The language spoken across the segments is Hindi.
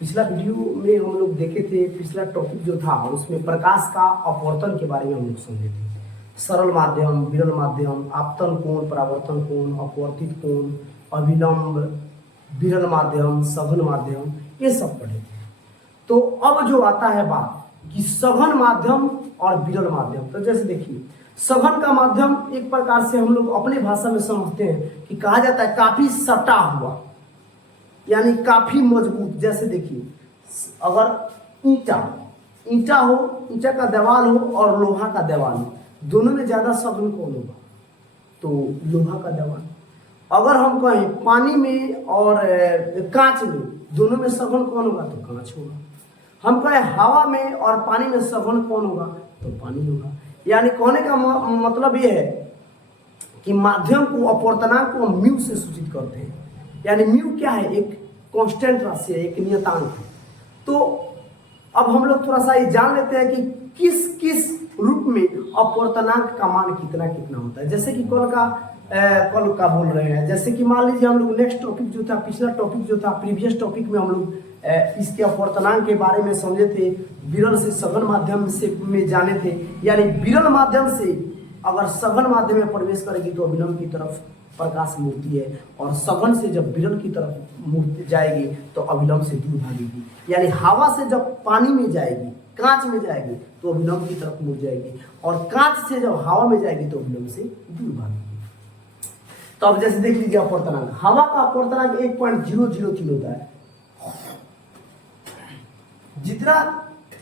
पिछला वीडियो में हम लोग देखे थे, पिछला टॉपिक जो था उसमें प्रकाश का अपवर्तन के बारे में हम लोग समझे थे। सरल माध्यम, विरल माध्यम, आपतन कोण, परावर्तन कोण, अपवर्तित कोण, अभिलंब, विरल माध्यम, सघन माध्यम, ये सब पढ़े थे। तो अब जो आता है बात कि सघन माध्यम और विरल माध्यम, तो जैसे देखिए सघन का माध्यम एक प्रकार से हम लोग अपने भाषा में समझते हैं कि कहा जाता है काफी सटा हुआ, यानी काफी मजबूत। जैसे देखिए अगर ईंटा हो, ईंटा का दीवार हो और लोहा का दीवार हो, दोनों में ज्यादा सघन कौन होगा? तो लोहा का दीवार। अगर हम कहें पानी में और कांच में, दोनों में सघन कौन होगा? तो कांच होगा। हम कहें हवा में और पानी में सघन कौन होगा? तो पानी होगा। यानी कहने का मतलब ये है कि माध्यम को, अपवर्तनांक को हम म्यू से सूचित करते हैं। यानी म्यू क्या है? एक कांस्टेंट राशि है, एक नियतांक है। तो अब हम लोग थोड़ा सा ये जान लेते हैं कि किस किस रूप में अपवर्तनांक का मान कितना कितना होता है। जैसे कि कल का बोल रहे हैं, जैसे कि मान लीजिए हम लोग नेक्स्ट टॉपिक जो था, पिछला टॉपिक जो था, प्रीवियस टॉपिक में हम लोग इसके अपवर्तनांक के बारे में समझे थे, विरल से सघन माध्यम से में जाने थे। यानी विरल माध्यम से अगर सघन माध्यम में प्रवेश करेगी तो अभिलंब की तरफ प्रकाश मूर्ति है, और सघन से जब विरल की तरफ मूर्ति जाएगी तो अभिलंब से दूर भागेगी। यानी हवा से जब पानी में जाएगी, कांच में जाएगी तो अभिलंब की तरफ मुड़ जाएगी, और कांच से जब हवा में जाएगी तो अभिलंब से दूर भागेगी। तो अब जैसे देख लीजिए अपवर्तनांक, हवा का अपवर्तनांक 1.003 होता है। जितना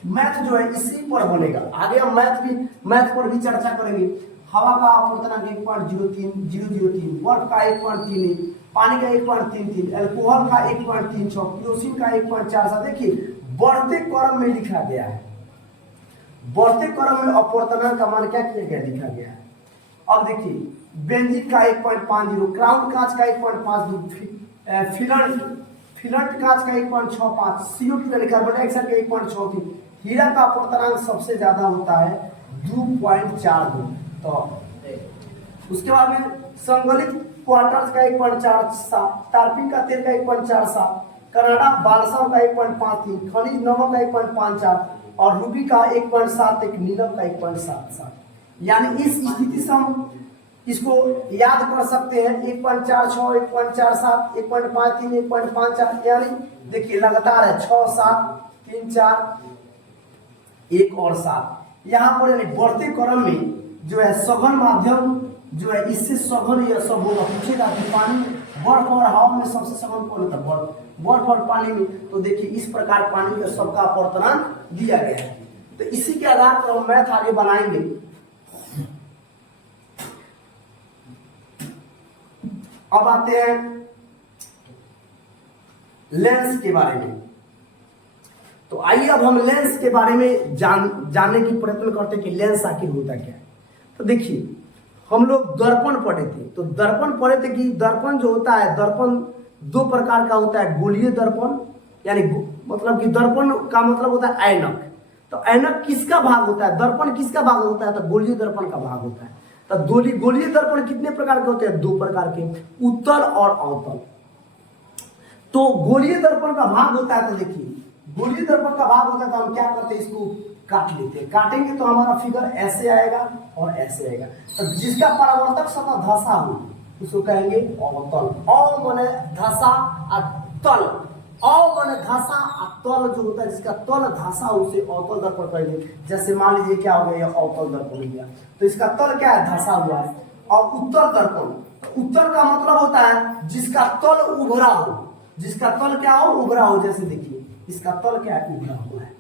मैथ जो है इसी पर बनेगा, आगे हम मैथ पर भी चर्चा करेंगे। हवा का अपवर्तनांक 1.03003, बर्फ का 1.31, पानी का 1.33, अल्कोहल का 1.36, केरोसिन का 1.47। देखिए बढ़ते क्रम में लिखा गया है, बढ़ते क्रम में अपवर्तनांक का मान क्या किया गया, लिखा गया है। अब देखिए बेंजीन का 1.50, क्राउन कांच का 1.52, फिलट कांच का 1.65, CO2 यानी कार्बन डाइऑक्साइड का 1.34, हीरा का अपवर्तनांक सबसे ज्यादा होता है 2.42। तो उसके बाद में संगलित क्वार्टर्स का 1.47, टार्पिन का तेल का 1.47, कनाडा बालसम का 1.53, खनिज नमक का 1.54 और रूबी का 1.71, नीलम का 1.77। यानी इस स्थिति से हम इसको याद कर सकते हैं 1.46, 1.47, 1.53, 1.54। यानी देखिए लगातार है 6, 7, 3, 4, 1 और 7। यहाँ पर यानी बढ़ते क्रम में जो है सघन माध्यम जो है, इससे सघन या सब होगा। पूछेगा कि पानी, बर्फ और हवा में सबसे सघन कौन होता है? बर्फ और पानी में। तो देखिए इस प्रकार पानी का सबका अपवर्तनांक दिया गया है। तो इसी के आधार पर हम मैथ आगे बनाएंगे। अब आते हैं लेंस के बारे में। तो आइए अब हम लेंस के बारे में जानने की प्रयत्न करते हैं कि लेंस आखिर होता क्या है। तो देखिए हम लोग दर्पण पढ़े थे, तो दर्पण पढ़े थे कि दर्पण जो होता है, दर्पण दो प्रकार का होता है। गोलीय दर्पण, यानी मतलब कि दर्पण का मतलब होता है ऐनक। तो ऐनक किसका भाग होता है? दर्पण किसका भाग होता है? तो गोलीय दर्पण का भाग होता है। तो गोलीय दर्पण कितने प्रकार के होते हैं? 2 प्रकार के, उत्तल और अवतल। तो गोलीय दर्पण का भाग होता है, तो देखिए गोलीय दर्पण का भाग होता है तो हम क्या करते हैं, इसको काट लेते हैं। काटेंगे तो हमारा फिगर ऐसे आएगा और ऐसे आएगा। तो जिसका परावर्तक सतह धसा हो उसको कहेंगे अवतल। अव माने धसा और तल, अव माने धसा और तल जो होता है, जिसका तल धसा हो उसे अवतल दर्पण कहेंगे। जैसे मान लीजिए क्या हो गया, यह अवतल दर्पण हो गया, तो इसका तल क्या है, धसा हुआ है। और उत्तल दर्पण, उत्तल का मतलब होता है जिसका तल उभरा हो, जिसका तल क्या हो, उभरा हो। जैसे देखिए इसका तल क्या है, उभरा हुआ है।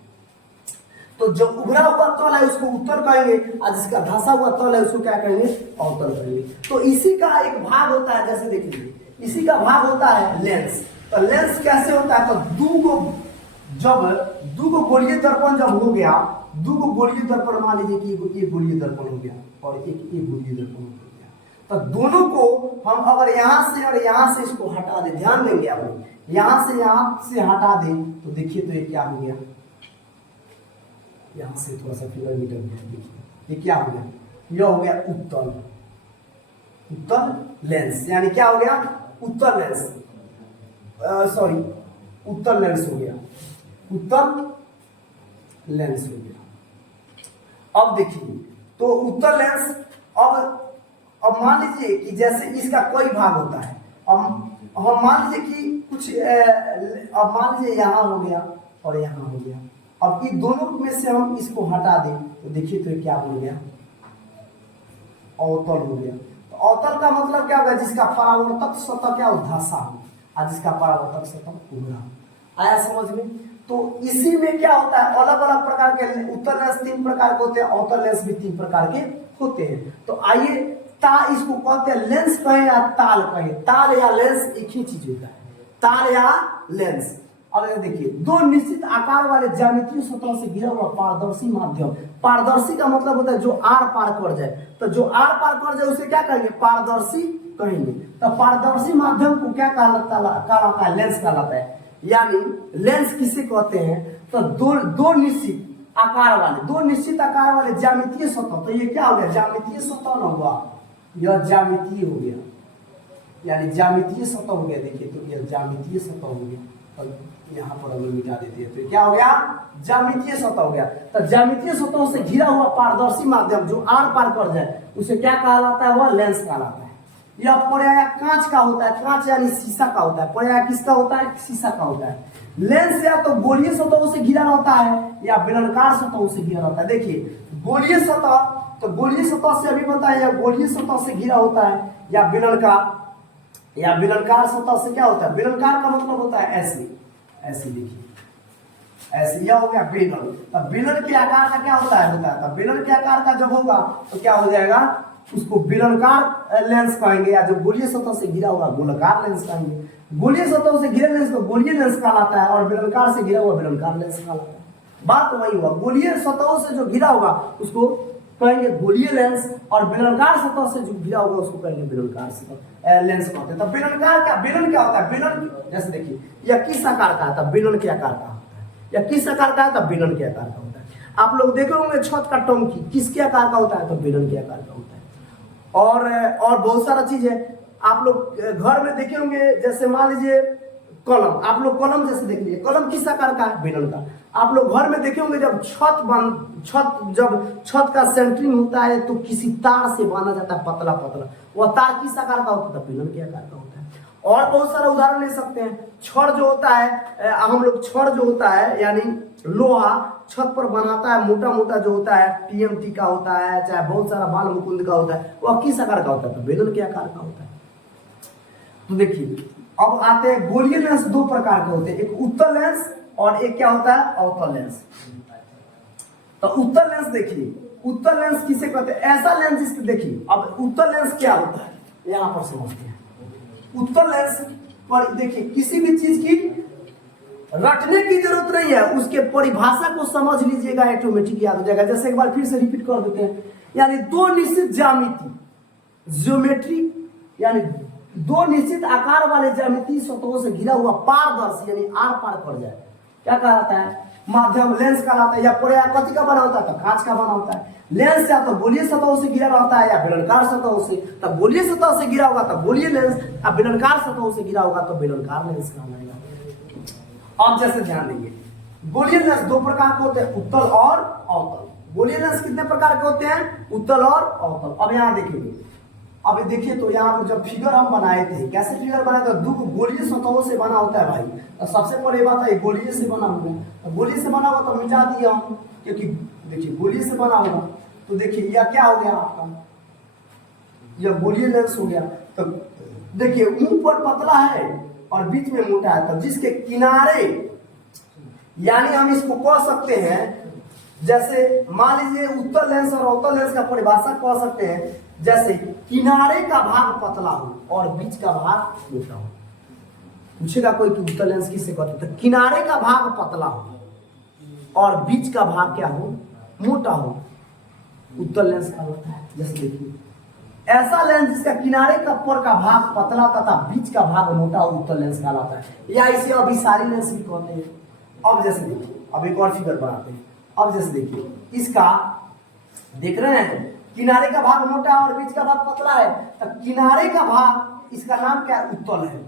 तो जो उभरा हुआ तल है उसको उत्तल कहेंगे, और जिसका धसा हुआ तल है उसको क्या कहेंगे, अवतल कहेंगे। तो इसी का एक भाग होता है, जैसे देखिए इसी का भाग होता है लेंस। तो लेंस कैसे होता है? तो दो गोलीय दर्पण जब हो गया, 2 गोलीय दर्पण, मान लीजिए कि ये गोलीय दर्पण हो गया और एक ये गोलीय दर्पण हो गया, तो दोनों को हम अगर यहाँ से और यहाँ से इसको हटा दे, ध्यान देंगे आप लोग, यहाँ से हटा दे तो देखिए तो ये क्या हो गया, यहाँ से थोड़ा सा किलोमीटर, देखिए ये क्या हो गया, यह हो गया उत्तल लेंस। यानी क्या हो गया, उत्तल लेंस, सॉरी उत्तल लेंस हो गया, उत्तल लेंस हो गया। अब देखिए तो उत्तल लेंस, अब मान लीजिए कि जैसे इसका कोई भाग होता है, अब हम मान लीजिए कि कुछ अब मान लीजिए यहाँ हो गया और यहाँ हो गया, अब इन दोनों में से हम इसको हटा दें तो देखिए तो क्या बन गया, अवतल हो गया। तो अवतल का मतलब क्या होगा, जिसका परावर्तक सतह क्या हो, धसा हो, और जिसका परावर्तक सतह उभरा हो। आया समझ में? तो इसी में क्या होता है, अलग अलग प्रकार के उत्तल लेंस 3 प्रकार के होते हैं, अवतल लेंस भी 3 प्रकार के होते हैं। तो आइए इसको कहते हैं लेंस कहे या ताल कहे, ताल या लेंस एक ही चीज होता है, ताल या लेंस। अब देखिए, दो निश्चित आकार वाले ज्यामितीय सतह से घिरा हुआ पारदर्शी माध्यम, पारदर्शी का मतलब होता है जो आर पार कर जाए, तो जो आर पार कर जाए उसे क्या कहेंगे, पारदर्शी कहेंगे। तो पारदर्शी माध्यम को क्या कहलाता है, लेंस कहलाता है। यानी लेंस किसे कहते हैं, तो दो निश्चित आकार वाले ज्यामितीय सतह, तो ये क्या हो गया, ज्यामितीय सतह ना हुआ, यह ज्यामितीय हो गया, यानी ज्यामितीय सतह हो गया। देखिए तो यह ज्यामितीय सतह हो गया, और यहाँ पर अगर मिटा देते हैं तो क्या हो गया, ज्यामितीय सतह हो गया। तो ज्यामितीय सतहों से घिरा हुआ पारदर्शी माध्यम जो आर पार कर जाए उसे क्या कहलाता है, वह लेंस कहलाता है। यह पर्याय कांच का होता है, कांच यानी शीशा का होता है, पर्याय किसका होता है, शीशा का होता है। लेंस या तो गोलीय सतहों से घिरा रहता है या बेलनाकार सतहों से घिरा रहता है। देखिए गोलीय सतह, तो गोलीय सतह से अभी बनता है, या गोलीय सतह से घिरा होता है, या बेलनाकार सतह से क्या होता है, बेलनाकार का मतलब होता है ऐसे, ऐसे देखिए, ऐसे यह हो गया बेलन। तब बेलन के आकार का क्या होता है, तब बेलन के आकार का जब होगा तो क्या हो जाएगा, उसको बेलनाकार लेंस कहेंगे, या जो गोलीय सतह से घिरा हुआ गोलाकार लेंस कहेंगे। गोलीय सतह से घिरे लेंस को गोलीय लेंस कहलाता है, और बेलनाकार से घिरा हुआ बेलनाकार लेंस कहलाता है। बात वही हुआ, गोलीय सतहों से जो घिरा होगा उसको कहेंगे गोलीय लेंस, और बेलनाकार सतह से जो घिरा होगा उसको कहेंगे बेलनाकार सतह लेंस कहते हैं। तो बेलन क्या होता है, बेलन जैसे देखिए यह किस आकार का है, तब बेलन के आकार का होता है, या किस आकार का है, तब बेलन के आकार का होता है। आप लोग देखे होंगे छत का टंकी किसके आकार का होता है, तो बेलन के आकार का होता है। और बहुत सारा चीज है, आप लोग घर में देखे होंगे, जैसे मान लीजिए कलम, आप लोग कलम जैसे देख लीजिए, कलम किस आकार का है, बेलन का। आप लोग घर में देखे होंगे जब छत का सेंटरिंग होता है तो किसी तार से बांधा जाता है, पतला पतला, वह तार किस आकार का होता है, बेलन के आकार का होता है। और बहुत सारा उदाहरण ले सकते हैं, छड़ जो होता है, हम लोग छड़ जो होता है यानी लोहा छत पर बनाता है, मोटा मोटा जो होता है, टीएमटी का होता है, चाहे बहुत सारा बाल मुकुंद का होता है, वह किस आकार का होता है, तो बेलन के आकार का होता है। तो देखिए अब आते हैं, गोलीय लेंस 2 प्रकार के होते हैं, एक उत्तल लेंस और एक क्या होता है, अवतल लेंस। तो उत्तल लेंस देखिए, उत्तल लेंस किसे कहते हैं, ऐसा लेंस जिसके देखिए, अब उत्तल लेंस क्या होता है यहां पर समझते हैं। उत्तल लेंस पर देखिए किसी भी चीज की रटने की जरूरत नहीं है, उसके परिभाषा को समझ लीजिएगा, ऑटोमेटिक याद हो जाएगा। जैसे एक बार फिर से रिपीट कर देते हैं, यानी दो निश्चित ज्यामिति, ज्योमेट्री, यानी दो निश्चित आकार वाले ज्यामितीय सतहों से घिरा हुआ पारदर्शी, यानी आर पार कर जाए, क्या कहलाता है, माध्यम लेंस कहलाता है। या पर्याय कथी का बना होता है, तो कांच का बना होता है। लेंस या तो गोलीय सतहों से घिरा रहता है या बेलनाकार सतहों से, तब गोलीय सतह से घिरा होगा तब गोलीय लेंस, या बेलनाकार सतहों से घिरा होगा तो बेलनाकार लेंस कहलाएगा। अब जैसे ध्यान देंगे, गोलीय लेंस 2 प्रकार के होते हैं, उत्तल और अवतल। गोलीय लेंस कितने प्रकार के होते हैं, उत्तल और अवतल। अब यहाँ देखिए, अब देखिए तो यहाँ पर जब फिगर हम बनाए थे, कैसे फिगर बनाए थे, 2 गोलीय सतहों से बना होता है भाई। तो सबसे पहले बात है गोलीय से बना हुआ, तो गोलीय से बना हुआ तो मिटा दिया हम, क्योंकि देखिए गोलीय से बना हुआ, तो देखिए यह क्या हो गया आपका, यह गोलीय लेंस हो गया। तो देखिए ऊपर पतला है और बीच में मोटा है, तो जिसके किनारे, यानी हम इसको कह सकते हैं, जैसे मान लीजिए उत्तल लेंस और अवतल लेंस का परिभाषा कह सकते हैं, जैसे किनारे का भाग पतला हो और बीच का भाग मोटा हो। पूछेगा कोई कि उत्तल लेंस किससे कहते हैं, तो किनारे का भाग पतला हो और बीच का भाग क्या हो, मोटा हो, उत्तल लेंस का होता है। जैसे देखिए ऐसा लेंस जिसका किनारे का पर का भाग पतला तथा बीच का भाग मोटा हो, उत्तल लेंस कहलाता है, या इसे अभिसारी लेंस भी कहते हैं। अब जैसे देखिए, अब एक और फिगर बनाते हैं। अब जैसे देखिए, इसका देख रहे हैं, किनारे का भाग मोटा और बीच का भाग पतला है, तो किनारे का भाग, इसका नाम क्या है, उत्तल है।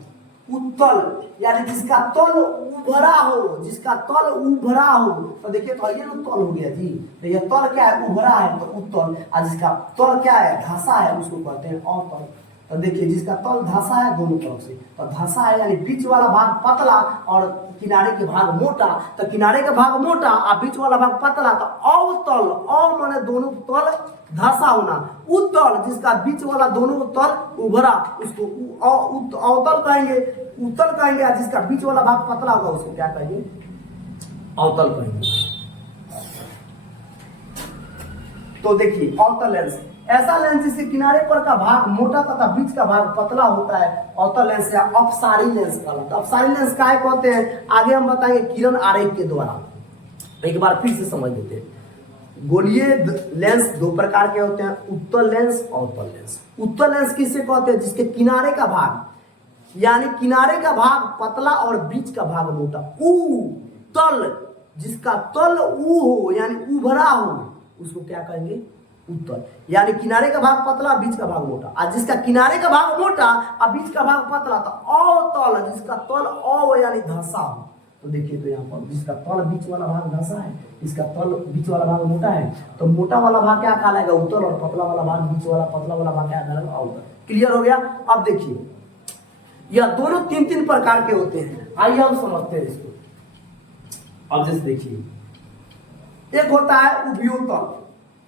उत्तल यानी जिसका तल उभरा हो, जिसका तल उभरा हो। तो देखिए तो ये तल हो गया जी, तो ये तल क्या है, उभरा है तो उत्तल, और जिसका तल क्या है, धंसा है, उसको कहते हैं अवतल। तो देखिए जिसका तल धंसा है दोनों तरफ से, तो धंसा है यानी बीच वाला भाग पतला और किनारे के भाग मोटा, तो किनारे का भाग मोटा और बीच वाला भाग पतला, तो अवतल, अव माने दोनों तल धंसा होना, उत्तल जिसका बीच वाला दोनों तल उभरा उसको अवतल कहेंगे, उत्तल कहेंगे, और जिसका बीच वाला भाग पतला होगा उसको क्या कहेंगे, अवतल कहेंगे। तो देखिए अवतल लेंस ऐसा लेंस जिसके किनारे पर का भाग मोटा तथा बीच का भाग पतला होता है, अवतल लेंस या अपसारी लेंस कहलाता है। अपसारी लेंस काहे कहते हैं आगे हम बताएंगे किरण आरेख के द्वारा। एक बार फिर से समझ लेते हैं। गोलीय लेंस दो प्रकार के होते हैं, उत्तल लेंस और अवतल लेंस। उत्तल लेंस किसे कहते हैं, जिसके किनारे का भाग यानी किनारे का भाग पतला और बीच का भाग मोटा, तल जिसका तल ऊ हो यानी उभरा हो उसको क्या कहेंगे, उत्तल। यानी किनारे का भाग पतला बीच का भाग मोटा, और जिसका किनारे का भाग मोटा और बीच का भाग पतला तो अवतल, जिसका तल अव यानी धंसा हो। तो देखिए तो यहाँ पर जिसका तल बीच वाला भाग धंसा है, इसका तल बीच वाला भाग मोटा है, तो मोटा वाला भाग क्या कहलाएगा, उत्तल, और पतला वाला भाग बीच वाला, पतला वाला भाग क्या कहलाएगा, अवतल। क्लियर हो गया। अब देखिए यह दोनों तीन तीन प्रकार के होते हैं, आइए हम समझते हैं इसको। अब जैसे देखिए एक होता है उभयोतल,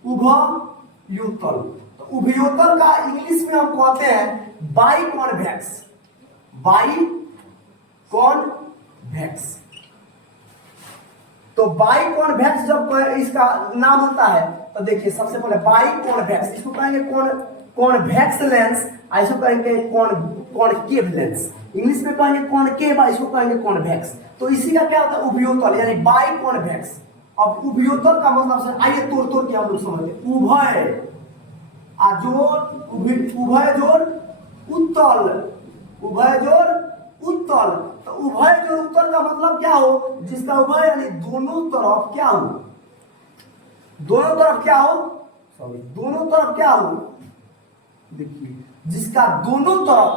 उभयोतल, तो उभयोतल का इंग्लिश में हम कहते हैं बाइकॉन्वेक्स, बाइकॉन्वेक्स। तो बाइकॉन्वेक्स जब इसका नाम होता है तो देखिए सबसे पहले बाइकॉन्वेक्स, इसको कहेंगे कॉन्वेक्स लेंस, इसको कहेंगे कॉनकेव लेंस, इंग्लिश में कहेंगे कॉनकेव, इसको कहेंगे कॉन्वेक्स। तो इसी का क्या होता है उभयोतल यानी बाइकॉन्वेक्स। अब उभयोतल का मतलब से आइए तोड़ तोड़ के हम लोग समझते, उभय जोड़, उभय जोड़ उत्तल, उभय जोड़ उत्तल। तो उभय जोड़ उत्तल का मतलब क्या हो, जिसका उभय यानी दोनों तरफ क्या हो, दोनों तरफ क्या हो, सॉरी दोनों तरफ क्या हो, देखिए जिसका दोनों तरफ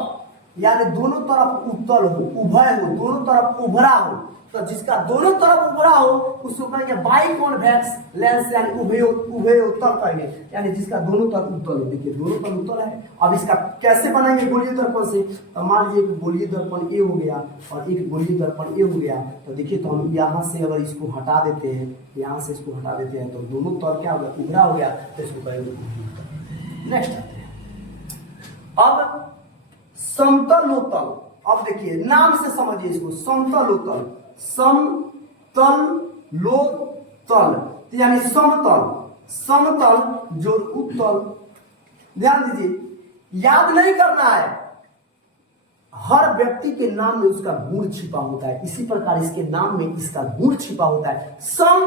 यानी दोनों तरफ उत्तल हो, उभय हो, दोनों तरफ उभरा हो, तो जिसका दोनों तरफ उभरा हो उसको कहेंगे बाइकॉन्वेक्स लेंस यानी उभयोत्तल कहेंगे, यानी जिसका दोनों तरफ उत्तल हो। देखिए दोनों तरफ उत्तल है। अब इसका कैसे बनाएंगे गोलीय दर्पण से, तो मान लीजिए एक गोलीय दर्पण ए हो गया और एक गोलीय दर्पण ए हो गया, तो देखिए तो हम यहाँ से अगर इसको हटा देते हैं, यहाँ से इसको हटा देते हैं तो दोनों तरफ क्या हो गया, उभरा हो गया, तो इसको कहेंगे उभयोत्तल। नेक्स्ट आते हैं अब समतलोत्तल। अब देखिए नाम से समझिए इसको, समतलोत्तल, समतलोत्तल यानी समतल, समतल जो उत्तल। ध्यान दीजिए, याद नहीं करना है, हर व्यक्ति के नाम में उसका गुण छिपा होता है, इसी प्रकार इसके नाम में इसका गुण छिपा होता है। सम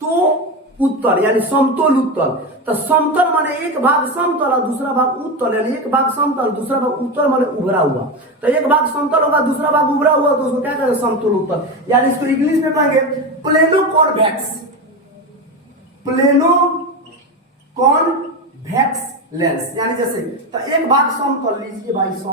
तो उत्तल यानी समतल उत्तल, तो समतल माने एक भाग समतल और दूसरा भाग उत्तल, यानी एक भाग समतल दूसरा भाग उत्तल माने उभरा हुआ, तो एक भाग समतल होगा दूसरा भाग उभरा हुआ, तो उसको क्या कहेंगे, समतल उत्तल। यानी इसको इंग्लिश में कहेंगे plano convex, plano convex lens. यानी जैसे तो एक भाग समतल लीजिए भाई, सम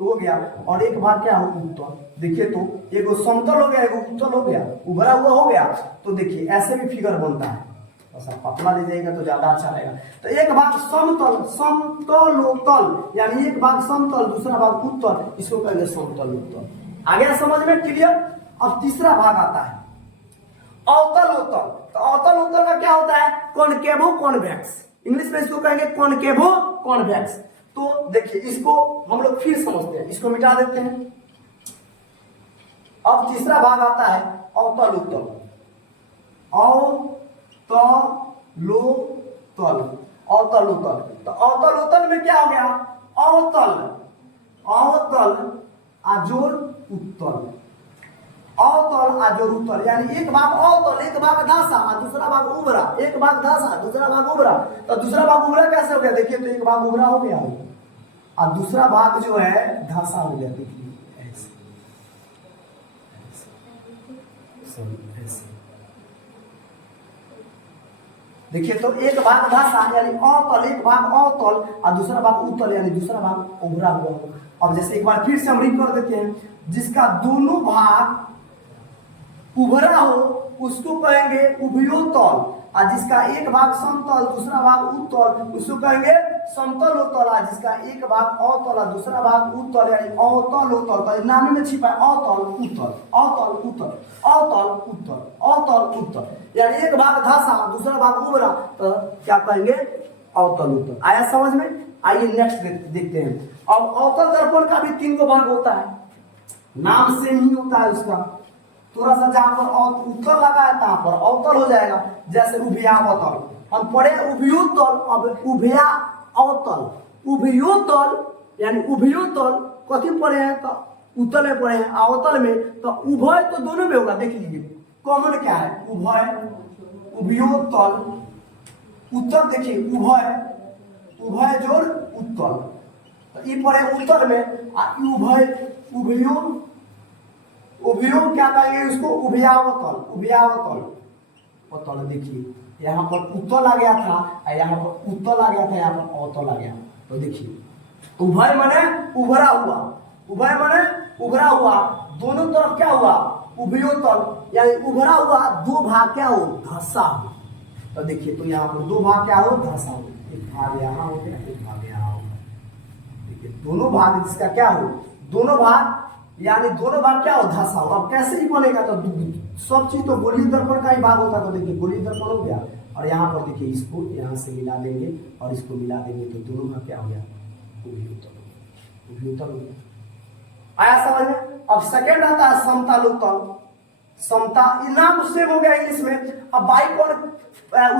हो गया, और एक भाग क्या हो, उत्तल। देखिए तो एक समतल हो गया, एक उत्तल हो गया, उभरा हुआ हो गया। तो देखिए ऐसे भी फिगर बनता है, ऐसा पतला ले जाएगा तो ज्यादा अच्छा रहेगा। तो एक भाग समतल, समतलोत्तल यानी एक भाग समतल दूसरा भाग उत्तल, इसको कहेंगे समतलोत्तल। आ गया समझ में, क्लियर। अब तीसरा भाग आता है अवतलोत्तल। तो अवतलोत्तल का क्या होता है, कॉनकेवो कॉन्वेक्स, इंग्लिश में इसको कहेंगे कॉनकेवो कॉन्वेक्स। तो देखिए इसको हम लोग फिर समझते हैं, इसको मिटा देते हैं। अब तीसरा भाग आता है अवतलोत्तल, अवतलोत्तल, अवतलोत्तल। तो अवतलोत्तल में क्या हो गया, अवतल, अवतल आजोर उत्तल, अवतल आजोर उत्तल, यानी एक भाग अवतल, एक भाग धंसा और दूसरा भाग उभरा, एक भाग धंसा दूसरा भाग उभरा। तो दूसरा भाग उभरा कैसे हो गया, देखिए तो एक भाग उभरा हो गया और दूसरा भाग जो है धंसा हो गया। देखिए देखिए तो एक भाग धंसा यानी अवतल, एक भाग अवतल और दूसरा भाग उत्तल यानी दूसरा भाग उभरा हुआ। अब जैसे एक बार फिर से हम रीड कर देते हैं, जिसका दोनों भाग उभरा हो उसको कहेंगे उभयोतल, और जिसका एक भाग समतल दूसरा भाग उत्तल उसको कहेंगे समतल उत्तल, और जिसका एक भाग अवतल और दूसरा भाग उत्तल यानी अवतल उत्तल। तो नाम में छिपा है अवतल उत्तल, अवतल उत्तल, अवतल उत्तल, अवतल उत्तल, यानी एक भाग धंसा दूसरा भाग उभरा तो क्या कहेंगे अवतल उत्तल। आया समझ में? आइए नेक्स्ट देखते हैं। अब अवतल दर्पण का भी 3 भाग होता है, नाम सेम ही होता है उसका, थोड़ा सा जहां पर उत्तल लगा है तहां पर अवतल हो जाएगा, जैसे उभयावतल हम पढ़े उभयोतल, अब उभया अवतल, उभयोतल यानी उभयोतल कथी पढ़े हैं तो उत्तल में पढ़े हैं, अवतल में तो उभय तो दोनों में होगा। देख लीजिए कॉमन क्या है, उभय उभयोतल उत्तल, देखिए उभय उभय जोड़ उत्तल, तो ये पढ़े उत्तल में, उभय उभयो उभयो क्या कहेंगे उसको उभयावतल, उभयावतल अवतल। देखिए यहाँ पर उत्तल आ गया था और यहाँ पर उत्तल आ गया था, यहाँ पर अवतल आ गया। तो देखिए उभय माने उभरा हुआ, उभय माने उभरा हुआ, दोनों तरफ क्या हुआ उभयोतल यानी उभरा हुआ, 2 भाग क्या हो धंसा हो। तो देखिए तो यहाँ पर 2 भाग क्या हो धंसा हो, एक भाग यहाँ हो गया एक भाग यहाँ हो। देखिए दोनों भाग जिसका क्या हो, दोनों भाग यानी दोनों भाग क्या हो धंसा हो। अब कैसे ही बनेगा, तो सब चीज तो गोलीय दर्पण का ही भाग होता है। तो देखिए गोलीय दर्पण हो गया और यहाँ पर देखिए इसको यहाँ से मिला देंगे और इसको मिला देंगे तो दोनों भाग क्या हो गया उभयोतल, उभयोतल हो गया। आया समझ में? अब सेकेंड आता है समतलोत्तल, समता नाम सेम हो गया इंग्लिश में। अब बाइकॉन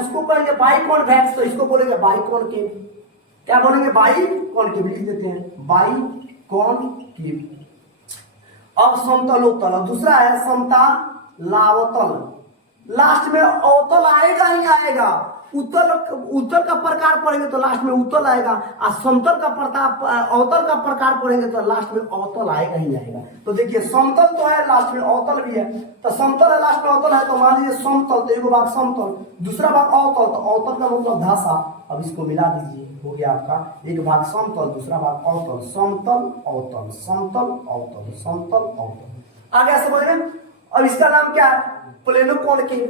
उसको कहेंगे बाइकॉन्वेक्स, तो इसको बोलेंगे बाइकॉनकेव। क्या बोलेंगे बाइकॉनकेव, लिख देते हैं बाइकॉनकेव। अब समतलोत्तल, दूसरा है समता लावतल, लास्ट में अवतल आएगा ही आएगा। उत्तल उत्तल का प्रकार पढ़ेंगे तो लास्ट में उत्तल आएगा, और समतल का प्रकार अवतल का प्रकार पढ़ेंगे तो लास्ट में अवतल आएगा ही आएगा। तो देखिए समतल तो है लास्ट में अवतल भी है, तो समतल है लास्ट में अवतल है, तो मान लीजिए समतल तो एक भाग समतल दूसरा भाग अवतल, तो अवतल का मतलब धंसा। अब इसको मिला दीजिए, हो गया आपका एक भाग समतल दूसरा भाग अवतल, समतल अवतल समतल अवतल समतल अवतल। आ गया समझ में? अब इसका नाम क्या है प्लेनो कॉनकेव।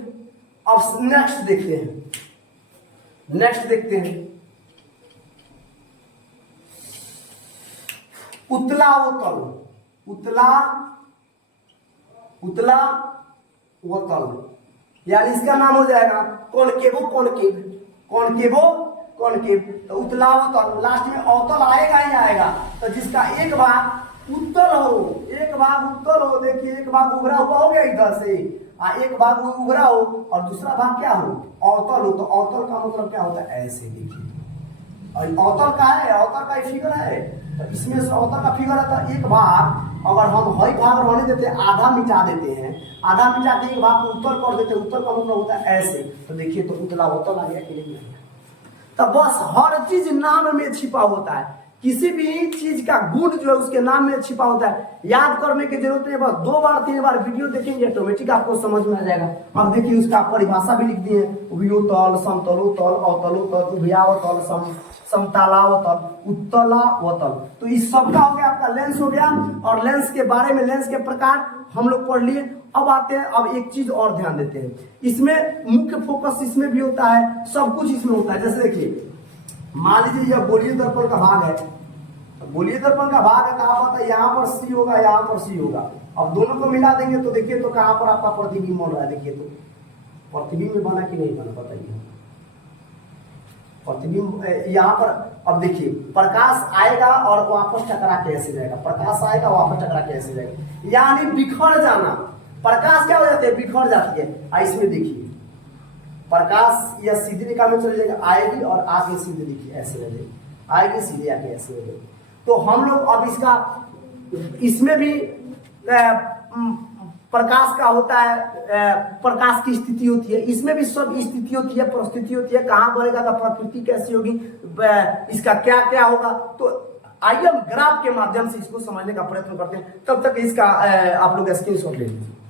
अब नेक्स्ट देखते हैं, नेक्स्ट देखते हैं उत्तलावतल, उत्तला उत्तला वतल, यानी इसका नाम हो जाएगा कॉनकेवो कॉनकेव, कॉनकेवो कॉनकेव। तो उत्तलावतल लास्ट में अवतल आएगा ही आएगा, तो जिसका एक भाग उत्तल हो, एक भाग उत्तल हो, देखिए एक भाग उभरा हुआ हो गया इधर से, एक भाग उभरा हो और दूसरा भाग क्या हो अवतल हो। तो अवतल का मतलब क्या होता है ऐसे, देखिए और अवतल का है, अवतल का फिगर है, तो इसमें से अवतल का फिगर है। तो एक भाग अगर हम हई भाग रहने देते हैं, आधा मिटा देते हैं, आधा मिटा के एक भाग को उत्तल कर देते हैं, उत्तल का मतलब होता है ऐसे। तो देखिए तो उत्तला अवतल आ गया कि नहीं? तो बस हर चीज नाम में छिपा होता है, किसी भी चीज का गुण जो है उसके नाम में छिपा होता है। याद करने की जरूरत नहीं, बस 2 बार 3 बार वीडियो देखेंगे ऑटोमेटिक आपको समझ में आ जाएगा। अब देखिए उसका परिभाषा भी लिख दिए, उभयोतल समतलोत्तल अवतलोत्तल उभयावतल समतलावतल उत्तलावतल। तो इस सब का हो गया आपका लेंस हो गया, और लेंस के बारे में लेंस के प्रकार हम लोग पढ़ लिए। अब आते हैं, अब एक चीज और ध्यान देते हैं, इसमें मुख्य फोकस इसमें भी होता है, सब कुछ इसमें होता है। जैसे देखिए मान लीजिए यह गोलीय दर्पण का भाग है, गोलीय दर्पण का भाग है, कहाँ पर यहाँ पर सी होगा यहाँ पर सी होगा। अब दोनों को मिला देंगे तो देखिए तो कहाँ पर आपका प्रतिबिंब बन रहा है, देखिए तो प्रतिबिंब में बना कि नहीं बना बताइए। प्रतिबिंब यहाँ पर अब देखिए प्रकाश आएगा और वापस टकरा के ऐसे जाएगा, प्रकाश आएगा वापस टकरा के ऐसे जाएगा, यानी बिखर जाना। प्रकाश क्या हो जाते हैं बिखर जाती है। इसमें देखिए प्रकाश या सीधी रेखा में चले जाएगा, आएगी और आगे सीधे देखिए ऐसे रह जाएगी, आएगी सीधे आगे ऐसे रह जाएगी। तो हम लोग अब इसका इसमें भी प्रकाश का होता है, प्रकाश की स्थिति होती है, इसमें भी सब स्थिति होती है, परिस्थिति होती है, कहाँ बढ़ेगा तो प्रकृति कैसी होगी, इसका क्या क्या होगा। तो आइए हम ग्राफ के माध्यम से इसको समझने का प्रयत्न करते हैं। तब तक इसका आप लोग स्क्रीनशॉट ले लीजिए।